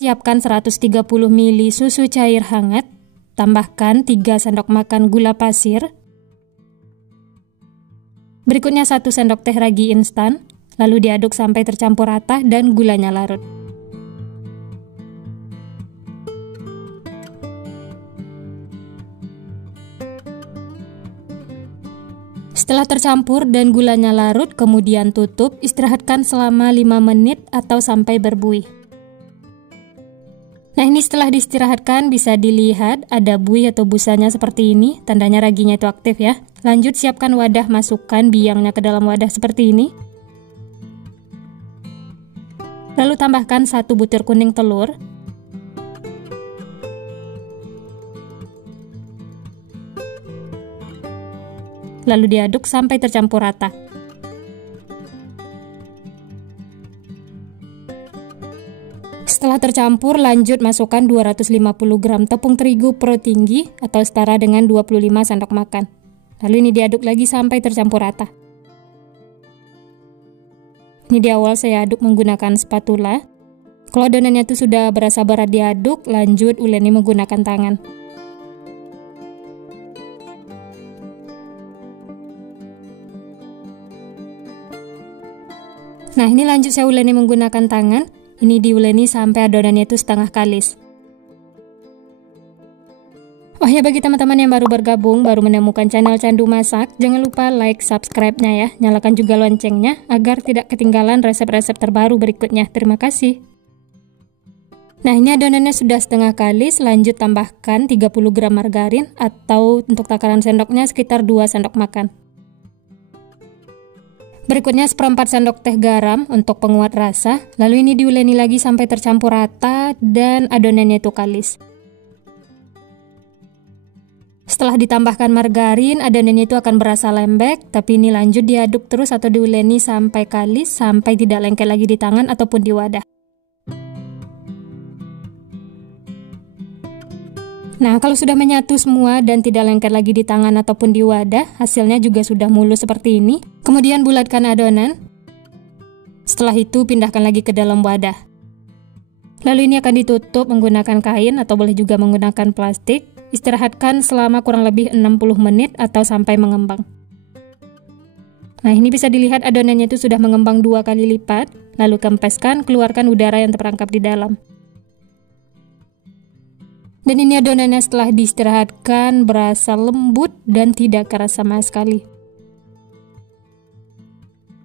siapkan 130 ml susu cair hangat, tambahkan 3 sendok makan gula pasir. Berikutnya 1 sendok teh ragi instan, lalu diaduk sampai tercampur rata dan gulanya larut. Setelah tercampur dan gulanya larut, kemudian tutup, istirahatkan selama 5 menit atau sampai berbuih. Nah, ini setelah diistirahatkan bisa dilihat ada buih atau busanya seperti ini, tandanya raginya itu aktif ya. Lanjut siapkan wadah, masukkan biangnya ke dalam wadah seperti ini. Lalu tambahkan 1 butir kuning telur. Lalu diaduk sampai tercampur rata. Setelah tercampur, lanjut masukkan 250 gram tepung terigu pro tinggi atau setara dengan 25 sendok makan. Lalu ini diaduk lagi sampai tercampur rata. Ini di awal saya aduk menggunakan spatula. Kalau adonannya itu sudah berasa berat diaduk, lanjut uleni menggunakan tangan. Nah, ini lanjut saya uleni menggunakan tangan. Ini diuleni sampai adonannya itu setengah kalis. Oh ya, bagi teman-teman yang baru bergabung, baru menemukan channel Candu Masak, jangan lupa like, subscribe-nya ya. Nyalakan juga loncengnya agar tidak ketinggalan resep-resep terbaru berikutnya. Terima kasih. Nah, ini adonannya sudah setengah kalis, lanjut tambahkan 30 gram margarin atau untuk takaran sendoknya sekitar 2 sendok makan. Berikutnya 1/4 sendok teh garam untuk penguat rasa, lalu ini diuleni lagi sampai tercampur rata dan adonannya itu kalis. Setelah ditambahkan margarin, adonannya itu akan berasa lembek, tapi ini lanjut diaduk terus atau diuleni sampai kalis, sampai tidak lengket lagi di tangan ataupun di wadah. Nah, kalau sudah menyatu semua dan tidak lengket lagi di tangan ataupun di wadah, hasilnya juga sudah mulus seperti ini. Kemudian bulatkan adonan. Setelah itu pindahkan lagi ke dalam wadah. Lalu ini akan ditutup menggunakan kain atau boleh juga menggunakan plastik. Istirahatkan selama kurang lebih 60 menit atau sampai mengembang. Nah, ini bisa dilihat adonannya itu sudah mengembang 2 kali lipat. Lalu kempeskan, keluarkan udara yang terperangkap di dalam. Dan ini adonannya setelah diistirahatkan berasa lembut dan tidak keras sama sekali.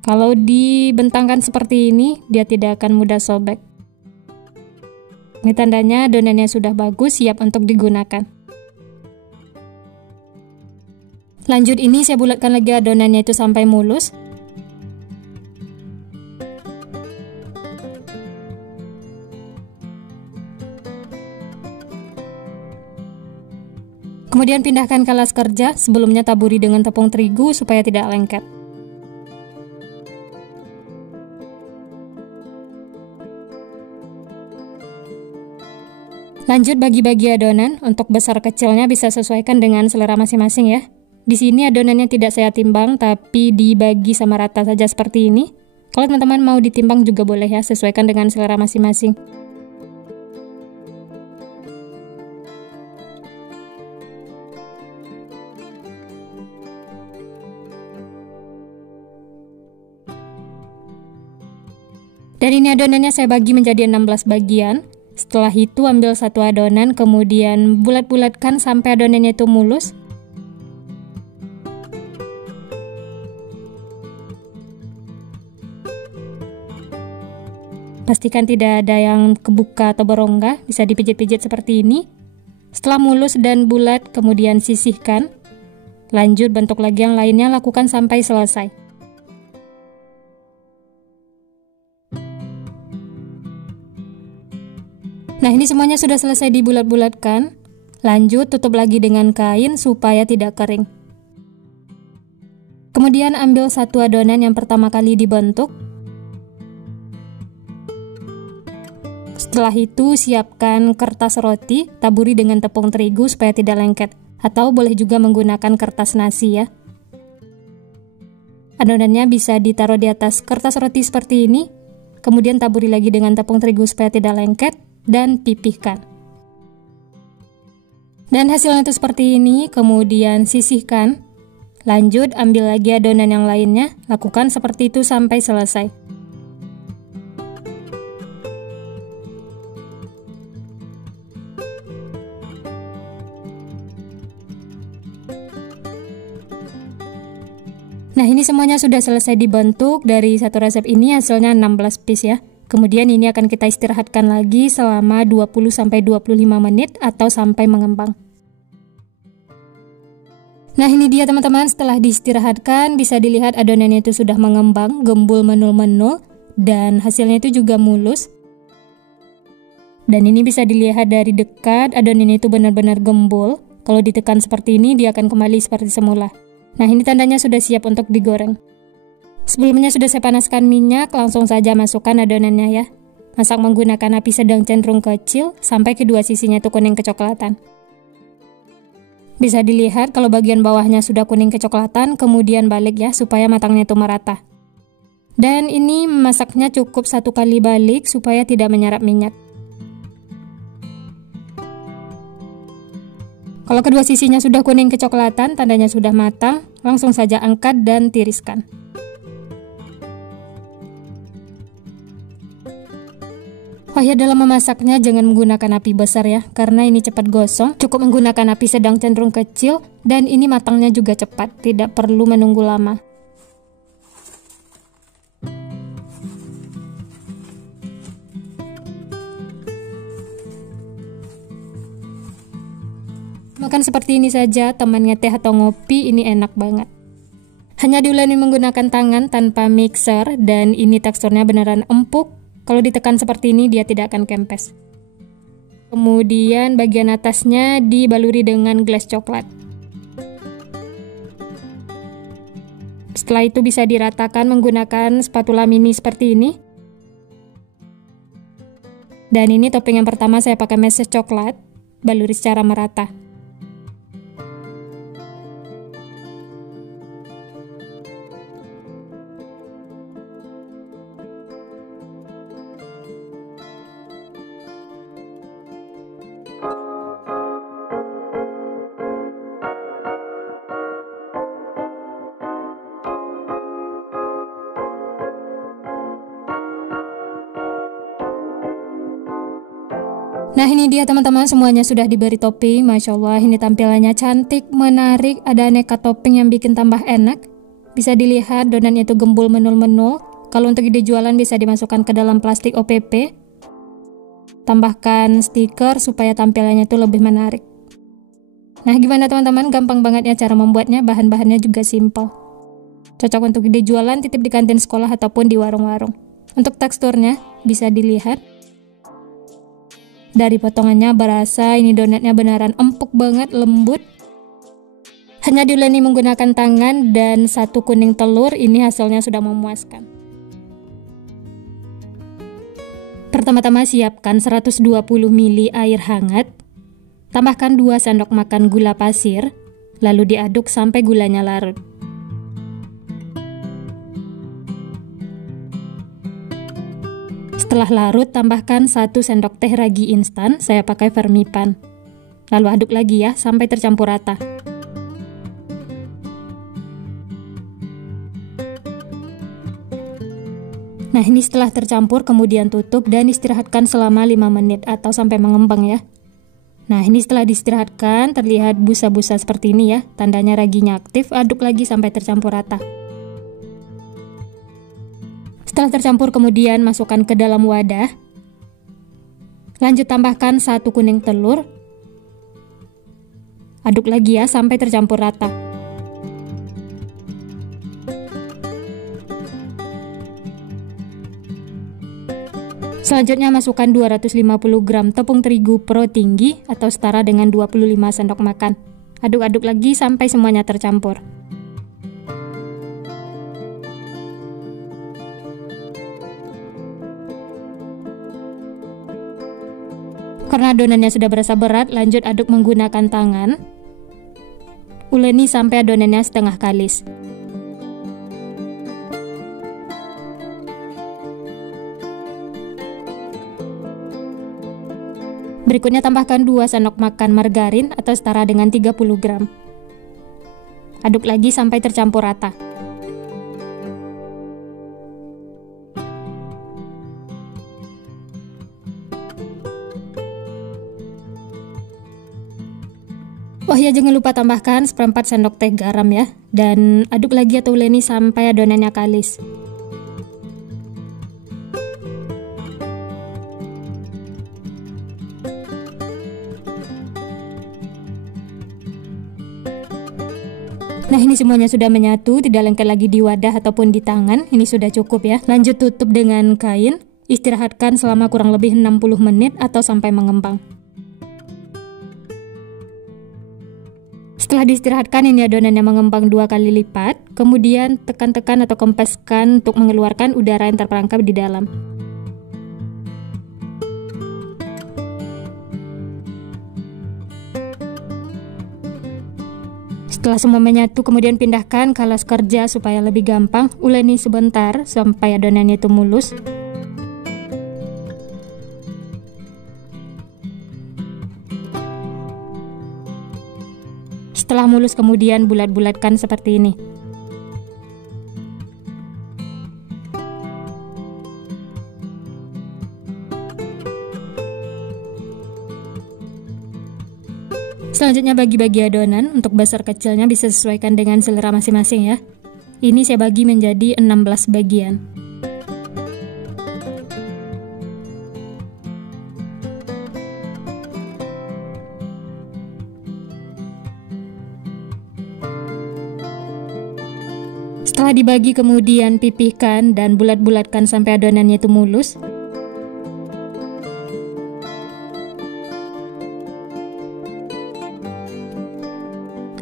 Kalau dibentangkan seperti ini, dia tidak akan mudah sobek. Ini tandanya adonannya sudah bagus, siap untuk digunakan. Lanjut ini saya bulatkan lagi adonannya itu sampai mulus. Kemudian pindahkan ke alas kerja, sebelumnya taburi dengan tepung terigu supaya tidak lengket. Lanjut bagi-bagi adonan, untuk besar kecilnya bisa sesuaikan dengan selera masing-masing ya. Di sini adonannya tidak saya timbang, tapi dibagi sama rata saja seperti ini. Kalau teman-teman mau ditimbang juga boleh ya, sesuaikan dengan selera masing-masing. Dan ini adonannya saya bagi menjadi 16 bagian. Setelah itu ambil satu adonan, kemudian bulat-bulatkan sampai adonannya itu mulus. Pastikan tidak ada yang kebuka atau berongga, bisa dipijit-pijit seperti ini. Setelah mulus dan bulat, kemudian sisihkan. Lanjut bentuk lagi yang lainnya, lakukan sampai selesai. Nah, ini semuanya sudah selesai dibulat-bulatkan. Lanjut tutup lagi dengan kain supaya tidak kering. Kemudian ambil satu adonan yang pertama kali dibentuk. Setelah itu siapkan kertas roti, taburi dengan tepung terigu supaya tidak lengket. Atau boleh juga menggunakan kertas nasi ya. Adonannya bisa ditaruh di atas kertas roti seperti ini. Kemudian taburi lagi dengan tepung terigu supaya tidak lengket. dan pipihkan. Dan hasilnya itu seperti ini, kemudian sisihkan. Lanjut, ambil lagi adonan yang lainnya, lakukan seperti itu sampai selesai. Nah, ini semuanya sudah selesai dibentuk. Dari satu resep ini hasilnya 16 piece ya. Kemudian ini akan kita istirahatkan lagi selama 20-25 menit atau sampai mengembang. Nah, ini dia teman-teman, setelah diistirahatkan bisa dilihat adonannya itu sudah mengembang, gembul menul-menul, dan hasilnya itu juga mulus. Dan ini bisa dilihat dari dekat, adonannya itu benar-benar gembul. Kalau ditekan seperti ini, dia akan kembali seperti semula. Nah, ini tandanya sudah siap untuk digoreng. Sebelumnya sudah saya panaskan minyak, langsung saja masukkan adonannya ya. Masak menggunakan api sedang cenderung kecil, sampai kedua sisinya itu kuning kecoklatan. Bisa dilihat kalau bagian bawahnya sudah kuning kecoklatan, kemudian balik ya, supaya matangnya itu merata. Dan ini masaknya cukup 1 kali balik, supaya tidak menyerap minyak. Kalau kedua sisinya sudah kuning kecoklatan, tandanya sudah matang, langsung saja angkat dan tiriskan. Oh ya, dalam memasaknya jangan menggunakan api besar ya, karena ini cepat gosong. Cukup menggunakan api sedang cenderung kecil, dan ini matangnya juga cepat, tidak perlu menunggu lama. Makan seperti ini saja, temannya teh atau ngopi, ini enak banget. Hanya diuleni menggunakan tangan tanpa mixer, dan ini teksturnya beneran empuk. Kalau ditekan seperti ini dia tidak akan kempes. Kemudian bagian atasnya dibaluri dengan glas coklat. Setelah itu bisa diratakan menggunakan spatula mini seperti ini. Dan ini topping yang pertama saya pakai meses coklat, baluri secara merata. Nah, ini dia teman-teman, semuanya sudah diberi topping. Masya Allah, ini tampilannya cantik, menarik, ada aneka topping yang bikin tambah enak. Bisa dilihat donatnya itu gembul menul-menul. Kalau untuk ide jualan bisa dimasukkan ke dalam plastik OPP. Tambahkan stiker supaya tampilannya itu lebih menarik. Nah, gimana teman-teman? Gampang banget ya cara membuatnya, bahan-bahannya juga simple. Cocok untuk ide jualan, titip di kantin sekolah ataupun di warung-warung. Untuk teksturnya bisa dilihat. Dari potongannya berasa ini donatnya beneran empuk banget, lembut. Hanya diuleni menggunakan tangan dan 1 kuning telur, ini hasilnya sudah memuaskan. Pertama-tama siapkan 120 ml air hangat. Tambahkan 2 sendok makan gula pasir, lalu diaduk sampai gulanya larut. Setelah larut, tambahkan 1 sendok teh ragi instan, saya pakai Fermipan. Lalu aduk lagi ya, sampai tercampur rata. Nah, ini setelah tercampur, kemudian tutup dan istirahatkan selama 5 menit atau sampai mengembang ya. Nah, ini setelah diistirahatkan, terlihat busa-busa seperti ini ya, tandanya raginya aktif, aduk lagi sampai tercampur rata. Setelah tercampur kemudian masukkan ke dalam wadah. Lanjut tambahkan 1 kuning telur. Aduk lagi ya sampai tercampur rata. Selanjutnya masukkan 250 gram tepung terigu pro tinggi atau setara dengan 25 sendok makan. Aduk-aduk lagi sampai semuanya tercampur. Karena adonannya sudah berasa berat, lanjut aduk menggunakan tangan. Uleni sampai adonannya setengah kalis. Berikutnya tambahkan 2 sendok makan margarin atau setara dengan 30 gram. Aduk lagi sampai tercampur rata. Oh ya, jangan lupa tambahkan 1/4 sendok teh garam ya, dan aduk lagi atau uleni sampai adonannya kalis. Nah, ini semuanya sudah menyatu, tidak lengket lagi di wadah ataupun di tangan. Ini sudah cukup ya. Lanjut tutup dengan kain, istirahatkan selama kurang lebih 60 menit atau sampai mengembang. Setelah diistirahatkan, ini adonannya mengembang 2 kali lipat. Kemudian tekan-tekan atau kempeskan untuk mengeluarkan udara yang terperangkap di dalam. Setelah semua menyatu, kemudian pindahkan ke alas kerja supaya lebih gampang. Uleni sebentar sampai adonannya itu mulus. Setelah mulus, kemudian bulat-bulatkan seperti ini. Selanjutnya bagi-bagi adonan. Untuk besar kecilnya bisa sesuaikan dengan selera masing-masing ya. Ini saya bagi menjadi 16 bagian. Setelah dibagi, kemudian pipihkan dan bulat-bulatkan sampai adonannya itu mulus.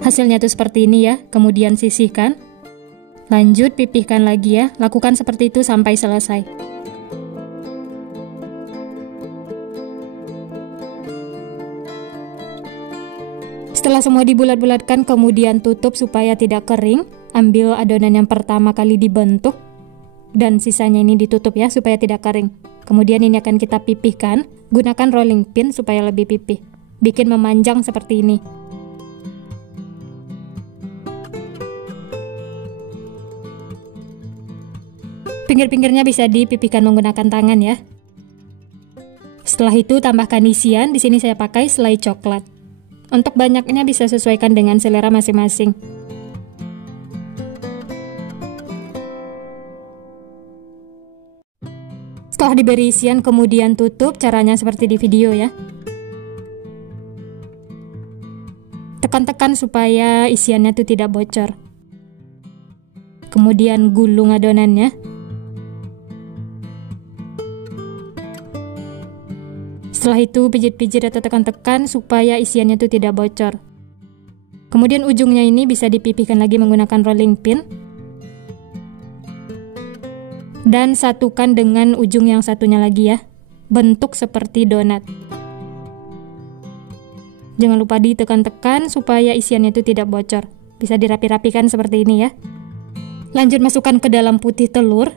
Hasilnya itu seperti ini ya, kemudian sisihkan. Lanjut pipihkan lagi ya, lakukan seperti itu sampai selesai. Setelah semua dibulat-bulatkan, kemudian tutup supaya tidak kering. Ambil adonan yang pertama kali dibentuk dan sisanya ini ditutup ya supaya tidak kering. Kemudian ini akan kita pipihkan. Gunakan rolling pin supaya lebih pipih. Bikin memanjang seperti ini. Pinggir-pinggirnya bisa dipipihkan menggunakan tangan ya. Setelah itu tambahkan isian. Di sini saya pakai selai coklat. Untuk banyaknya bisa sesuaikan dengan selera masing-masing. Setelah diberi isian, kemudian tutup. Caranya seperti di video ya. Tekan-tekan supaya isiannya itu tidak bocor. Kemudian gulung adonannya. Setelah itu pijit-pijit atau tekan-tekan supaya isiannya itu tidak bocor. Kemudian ujungnya ini bisa dipipihkan lagi menggunakan rolling pin. Dan satukan dengan ujung yang satunya lagi ya. Bentuk seperti donat. Jangan lupa ditekan-tekan supaya isiannya itu tidak bocor. Bisa dirapi-rapikan seperti ini ya. Lanjut masukkan ke dalam putih telur.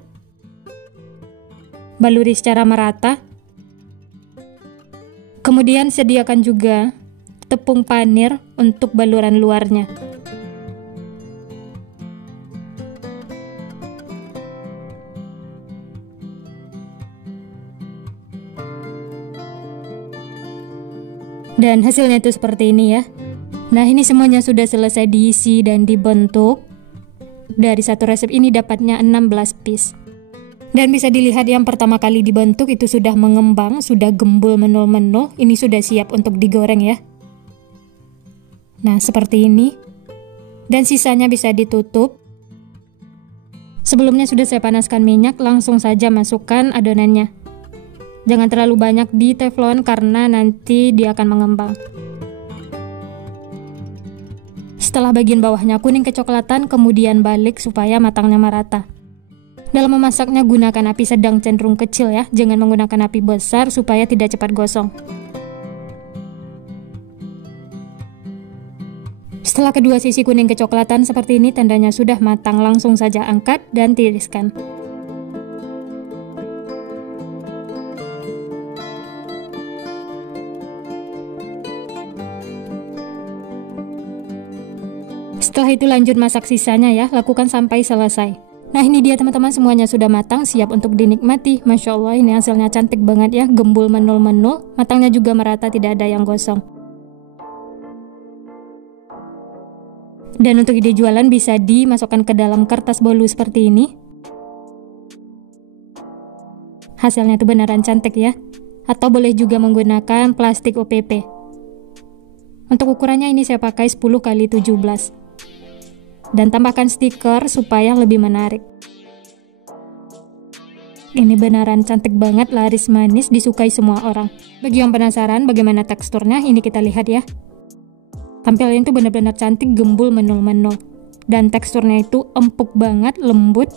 Baluri secara merata. Kemudian sediakan juga tepung panir untuk baluran luarnya. Dan hasilnya itu seperti ini ya. Nah, ini semuanya sudah selesai diisi dan dibentuk. Dari satu resep ini dapatnya 16 piece. Dan bisa dilihat yang pertama kali dibentuk itu sudah mengembang, sudah gembul menul-menul. Ini sudah siap untuk digoreng ya. Nah, seperti ini. Dan sisanya bisa ditutup. Sebelumnya sudah saya panaskan minyak, langsung saja masukkan adonannya. Jangan terlalu banyak di teflon karena nanti dia akan mengembang. Setelah bagian bawahnya kuning kecoklatan, kemudian balik supaya matangnya merata. Dalam memasaknya gunakan api sedang cenderung kecil ya, jangan menggunakan api besar supaya tidak cepat gosong. Setelah kedua sisi kuning kecoklatan seperti ini, tandanya sudah matang, langsung saja angkat dan tiriskan. Setelah itu lanjut masak sisanya ya, lakukan sampai selesai. Nah ini dia teman-teman, semuanya sudah matang, siap untuk dinikmati. Masya Allah, ini hasilnya cantik banget ya, gembul menul-menul, matangnya juga merata, tidak ada yang gosong. Dan untuk ide jualan bisa dimasukkan ke dalam kertas bolu seperti ini. Hasilnya tuh beneran cantik ya. Atau boleh juga menggunakan plastik OPP. Untuk ukurannya ini saya pakai 10x17. Dan tambahkan stiker supaya lebih menarik. Ini beneran cantik banget, laris manis, disukai semua orang. Bagi yang penasaran bagaimana teksturnya, ini kita lihat ya. Tampilannya itu benar-benar cantik, gembul menul-menul. Dan teksturnya itu empuk banget, lembut.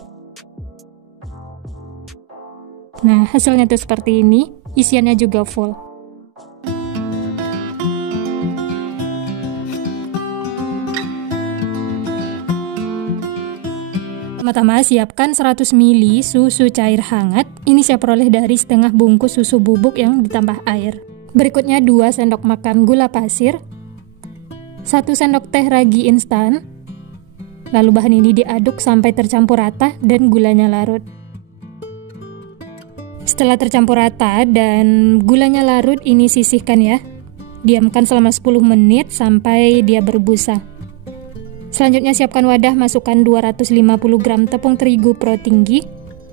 Nah, hasilnya tuh seperti ini, isiannya juga full. Pertama-tama siapkan 100 ml susu cair hangat. Ini saya peroleh dari setengah bungkus susu bubuk yang ditambah air. Berikutnya 2 sendok makan gula pasir, 1 sendok teh ragi instan. Lalu bahan ini diaduk sampai tercampur rata dan gulanya larut. Setelah tercampur rata dan gulanya larut, ini sisihkan ya. Diamkan selama 10 menit sampai dia berbusa. Selanjutnya siapkan wadah, masukkan 250 gram tepung terigu pro tinggi,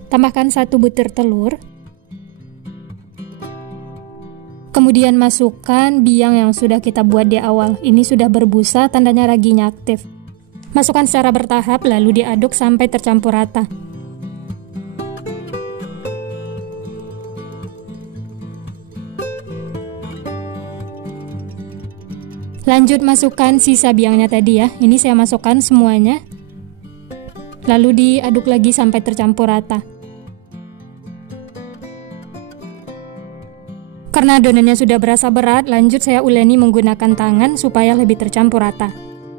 tambahkan 1 butir telur. Kemudian masukkan biang yang sudah kita buat di awal. Ini sudah berbusa, tandanya raginya aktif. Masukkan secara bertahap lalu diaduk sampai tercampur rata. Lanjut masukkan sisa biangnya tadi ya. Ini saya masukkan semuanya. Lalu diaduk lagi sampai tercampur rata. Karena adonannya sudah berasa berat, lanjut saya uleni menggunakan tangan supaya lebih tercampur rata.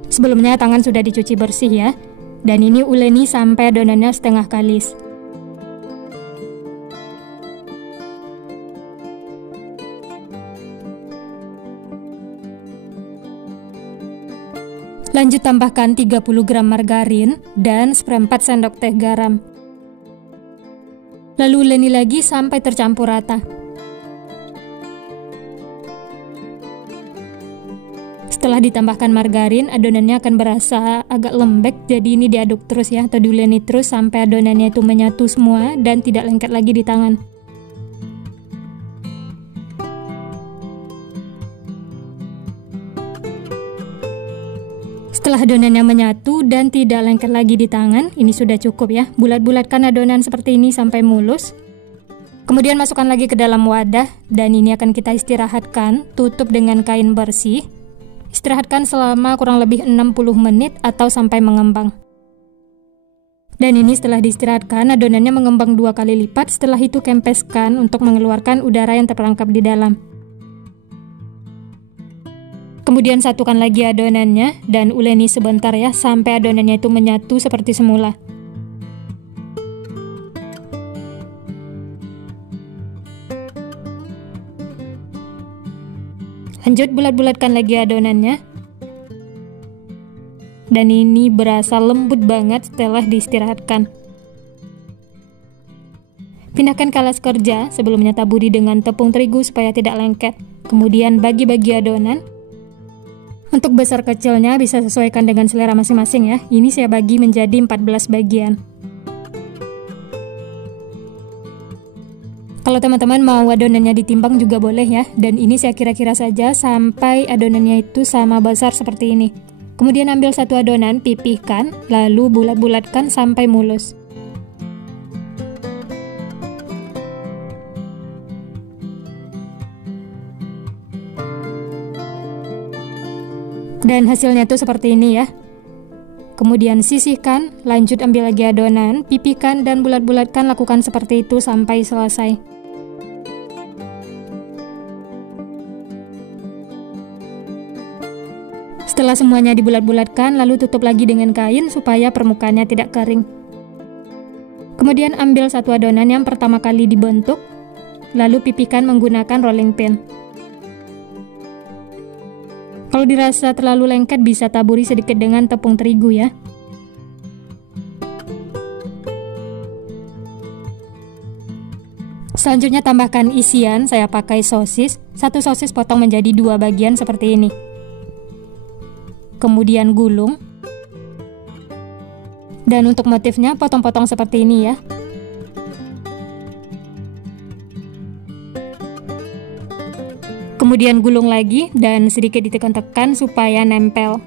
Sebelumnya tangan sudah dicuci bersih ya. Dan ini uleni sampai adonannya setengah kalis. Lanjut tambahkan 30 gram margarin dan seperempat sendok teh garam. Lalu uleni lagi sampai tercampur rata. Setelah ditambahkan margarin, adonannya akan berasa agak lembek, jadi ini diaduk terus ya, atau diuleni terus sampai adonannya itu menyatu semua dan tidak lengket lagi di tangan. Setelah adonannya menyatu dan tidak lengket lagi di tangan, ini sudah cukup ya. Bulat-bulatkan adonan seperti ini sampai mulus. Kemudian masukkan lagi ke dalam wadah dan ini akan kita istirahatkan, tutup dengan kain bersih. Istirahatkan selama kurang lebih 60 menit atau sampai mengembang. Dan ini setelah diistirahatkan, adonannya mengembang 2 kali lipat. Setelah itu kempeskan untuk mengeluarkan udara yang terperangkap di dalam. Kemudian satukan lagi adonannya dan uleni sebentar ya sampai adonannya itu menyatu seperti semula. Lanjut bulat-bulatkan lagi adonannya. Dan ini berasa lembut banget setelah diistirahatkan. Pindahkan ke alas kerja, sebelumnya taburi dengan tepung terigu supaya tidak lengket. Kemudian bagi-bagi adonan. Untuk besar kecilnya bisa sesuaikan dengan selera masing-masing ya. Ini saya bagi menjadi 14 bagian. Kalau teman-teman mau adonannya ditimbang juga boleh ya. Dan ini saya kira-kira saja sampai adonannya itu sama besar seperti ini. Kemudian ambil satu adonan, pipihkan, lalu bulat-bulatkan sampai mulus. Dan hasilnya tuh seperti ini ya. Kemudian sisihkan, lanjut ambil lagi adonan, pipihkan dan bulat-bulatkan, lakukan seperti itu sampai selesai. Setelah semuanya dibulat-bulatkan, lalu tutup lagi dengan kain supaya permukaannya tidak kering. Kemudian ambil satu adonan yang pertama kali dibentuk, lalu pipihkan menggunakan rolling pin. Kalau dirasa terlalu lengket bisa taburi sedikit dengan tepung terigu ya. Selanjutnya tambahkan isian, saya pakai sosis. Satu sosis potong menjadi 2 bagian seperti ini. Kemudian gulung. Dan untuk motifnya potong-potong seperti ini ya. Kemudian gulung lagi dan sedikit ditekan-tekan supaya nempel.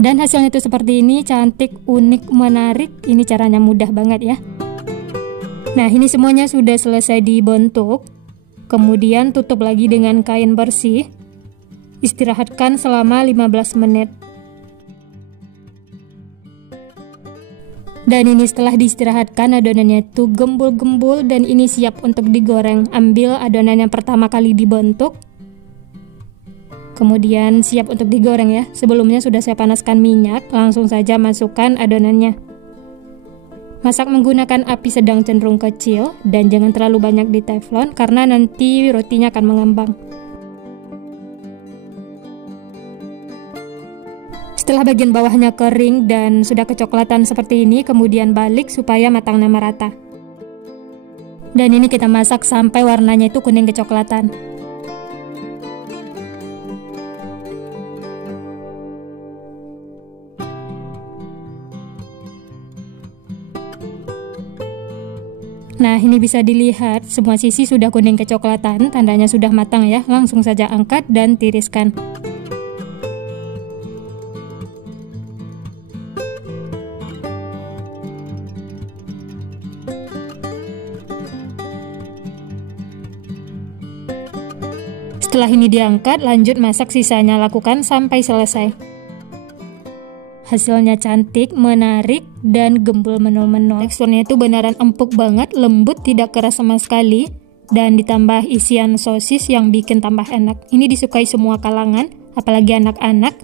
Dan hasilnya itu seperti ini, cantik, unik, menarik. Ini caranya mudah banget ya. Nah, ini semuanya sudah selesai dibentuk. Kemudian tutup lagi dengan kain bersih. Istirahatkan selama 15 menit. Dan ini setelah diistirahatkan, adonannya itu gembul-gembul dan ini siap untuk digoreng. Ambil adonan yang pertama kali dibentuk. Kemudian siap untuk digoreng ya. Sebelumnya sudah saya panaskan minyak, langsung saja masukkan adonannya. Masak menggunakan api sedang cenderung kecil dan jangan terlalu banyak di teflon karena nanti rotinya akan mengembang. Setelah bagian bawahnya kering dan sudah kecoklatan seperti ini, kemudian balik supaya matangnya merata. Dan ini kita masak sampai warnanya itu kuning kecoklatan. Nah, ini bisa dilihat semua sisi sudah kuning kecoklatan, tandanya sudah matang ya. Langsung saja angkat dan tiriskan. Setelah ini diangkat, lanjut masak sisanya, lakukan sampai selesai. Hasilnya cantik, menarik, dan gembul menol-menol. Teksturnya itu beneran empuk banget, lembut, tidak keras sama sekali. Dan ditambah isian sosis yang bikin tambah enak. Ini disukai semua kalangan, apalagi anak-anak.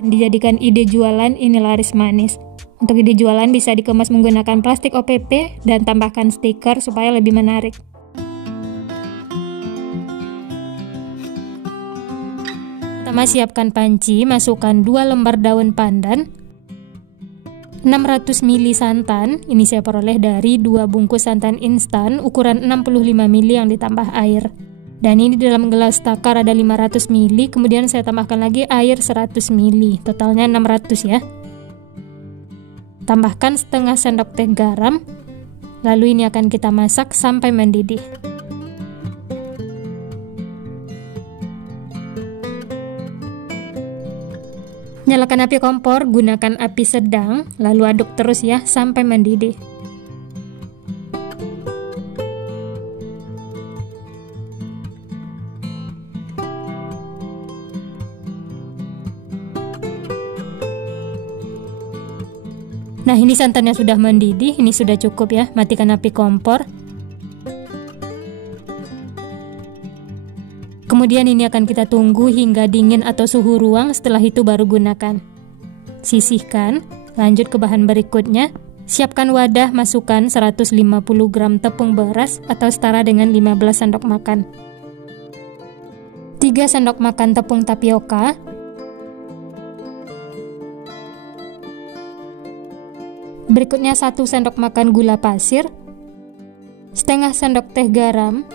Dan dijadikan ide jualan, ini laris manis. Untuk ide jualan bisa dikemas menggunakan plastik OPP dan tambahkan stiker supaya lebih menarik. Pertama, siapkan panci, masukkan 2 lembar daun pandan, 600 ml santan, ini saya peroleh dari 2 bungkus santan instan ukuran 65 ml yang ditambah air. Dan ini dalam gelas takar ada 500 ml, kemudian saya tambahkan lagi air 100 ml, totalnya 600 ya. Tambahkan setengah sendok teh garam, lalu ini akan kita masak sampai mendidih. Nyalakan api kompor, gunakan api sedang, lalu aduk terus ya sampai mendidih. Nah, ini santannya sudah mendidih, ini sudah cukup ya, matikan api kompor. Kemudian ini akan kita tunggu hingga dingin atau suhu ruang, setelah itu baru gunakan. Sisihkan, lanjut ke bahan berikutnya. Siapkan wadah, masukkan 150 gram tepung beras atau setara dengan 15 sendok makan. 3 sendok makan tepung tapioka. Berikutnya 1 sendok makan gula pasir. Setengah sendok teh garam.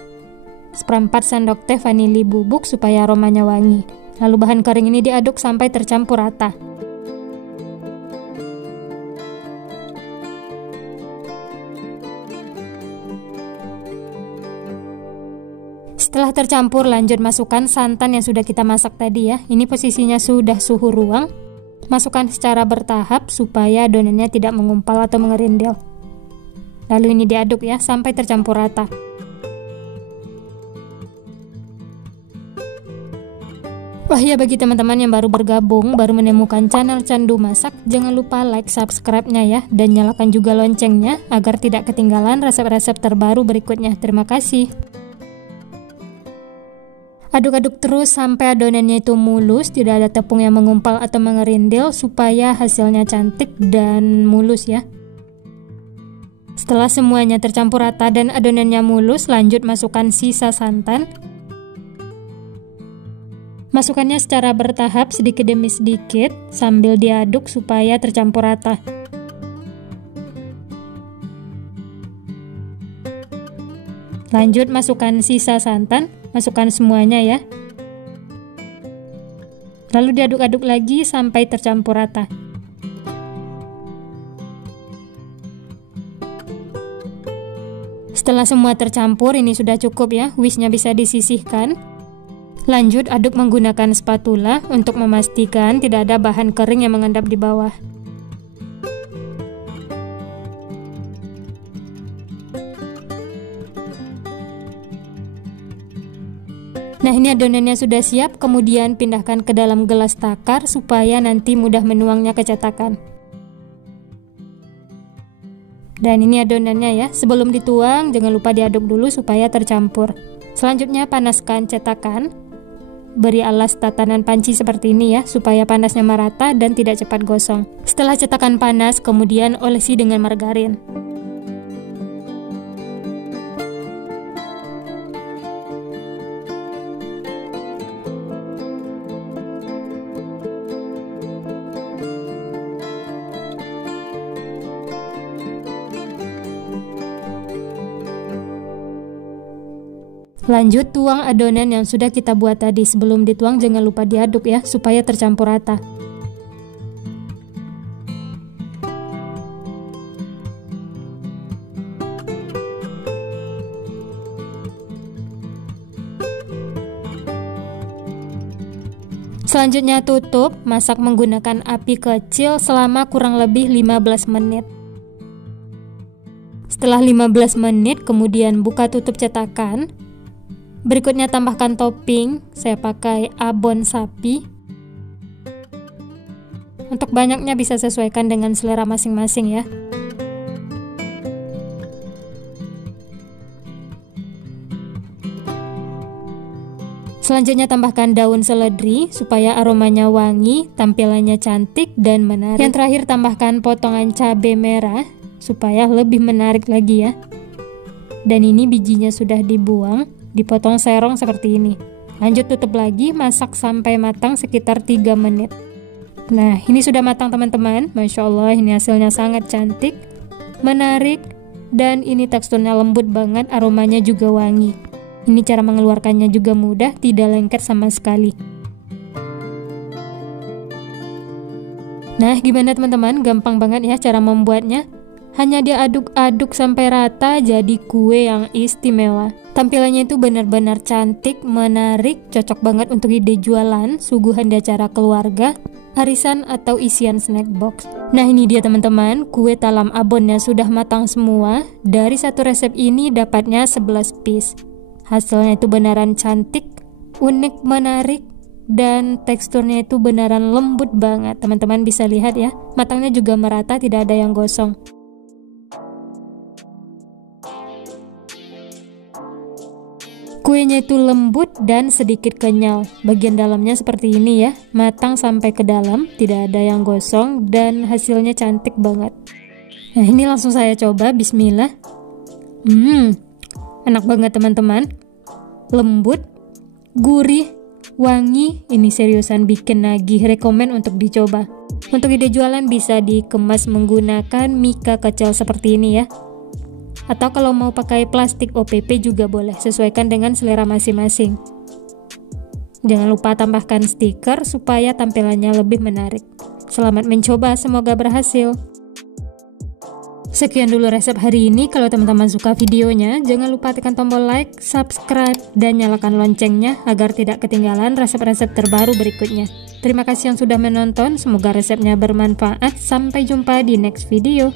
1/4 sendok teh vanili bubuk supaya aromanya wangi. Lalu bahan kering ini diaduk sampai tercampur rata. Setelah tercampur, lanjut masukkan santan yang sudah kita masak tadi ya. Ini posisinya sudah suhu ruang. Masukkan secara bertahap supaya adonannya tidak mengumpal atau mengerindil. Lalu ini diaduk ya sampai tercampur rata. Wah ya, bagi teman-teman yang baru bergabung, baru menemukan channel Candu Masak, jangan lupa like, subscribe-nya ya, dan nyalakan juga loncengnya agar tidak ketinggalan resep-resep terbaru berikutnya. Terima kasih. Aduk-aduk terus sampai adonannya itu mulus, tidak ada tepung yang mengumpal atau mengerindil supaya hasilnya cantik dan mulus ya. Setelah semuanya tercampur rata dan adonannya mulus, lanjut masukkan sisa santan. Masukkannya secara bertahap sedikit demi sedikit sambil diaduk supaya tercampur rata. Lanjut masukkan sisa santan, masukkan semuanya ya. Lalu diaduk-aduk lagi sampai tercampur rata. Setelah semua tercampur, ini sudah cukup ya, whisknya bisa disisihkan. Lanjut aduk menggunakan spatula untuk memastikan tidak ada bahan kering yang mengendap di bawah. Nah, ini adonannya sudah siap, kemudian pindahkan ke dalam gelas takar supaya nanti mudah menuangnya ke cetakan. Dan ini adonannya ya, sebelum dituang jangan lupa diaduk dulu supaya tercampur. Selanjutnya panaskan cetakan. Beri alas tatanan panci seperti ini ya, supaya panasnya merata dan tidak cepat gosong. Setelah cetakan panas, kemudian olesi dengan margarin. Lanjut tuang adonan yang sudah kita buat tadi. Sebelum dituang jangan lupa diaduk ya, supaya tercampur rata. Selanjutnya tutup, masak menggunakan api kecil selama kurang lebih 15 menit. Setelah 15 menit, kemudian buka tutup cetakan. Berikutnya tambahkan topping, saya pakai abon sapi. Untuk banyaknya bisa sesuaikan dengan selera masing-masing ya. Selanjutnya tambahkan daun seledri supaya aromanya wangi, tampilannya cantik dan menarik. Yang terakhir tambahkan potongan cabai merah supaya lebih menarik lagi ya. Dan ini bijinya sudah dibuang. Dipotong serong seperti ini. Lanjut tutup lagi, masak sampai matang sekitar 3 menit. Nah, ini sudah matang teman-teman. Masya Allah, ini hasilnya sangat cantik, menarik, dan ini teksturnya lembut banget, aromanya juga wangi. Ini cara mengeluarkannya juga mudah, tidak lengket sama sekali. Nah, gimana teman-teman? Gampang banget ya cara membuatnya. Hanya diaduk-aduk sampai rata jadi kue yang istimewa. Tampilannya itu benar-benar cantik, menarik, cocok banget untuk ide jualan, suguhan di acara keluarga, arisan, atau isian snack box. Nah, ini dia teman-teman, kue talam abonnya sudah matang semua. Dari satu resep ini dapatnya 11 piece. Hasilnya itu beneran cantik, unik, menarik, dan teksturnya itu beneran lembut banget. Teman-teman bisa lihat ya, matangnya juga merata, tidak ada yang gosong. Kuenya itu lembut dan sedikit kenyal. Bagian dalamnya seperti ini ya, matang sampai ke dalam, tidak ada yang gosong, dan hasilnya cantik banget. Nah, ini langsung saya coba, bismillah. Enak banget teman-teman. Lembut, gurih, wangi, ini seriusan bikin nagih, rekomen untuk dicoba. Untuk ide jualan bisa dikemas menggunakan mika kecil seperti ini ya. Atau kalau mau pakai plastik OPP juga boleh, sesuaikan dengan selera masing-masing. Jangan lupa tambahkan stiker supaya tampilannya lebih menarik. Selamat mencoba, semoga berhasil. Sekian dulu resep hari ini. Kalau teman-teman suka videonya, jangan lupa tekan tombol like, subscribe, dan nyalakan loncengnya agar tidak ketinggalan resep-resep terbaru berikutnya. Terima kasih yang sudah menonton, semoga resepnya bermanfaat. Sampai jumpa di next video.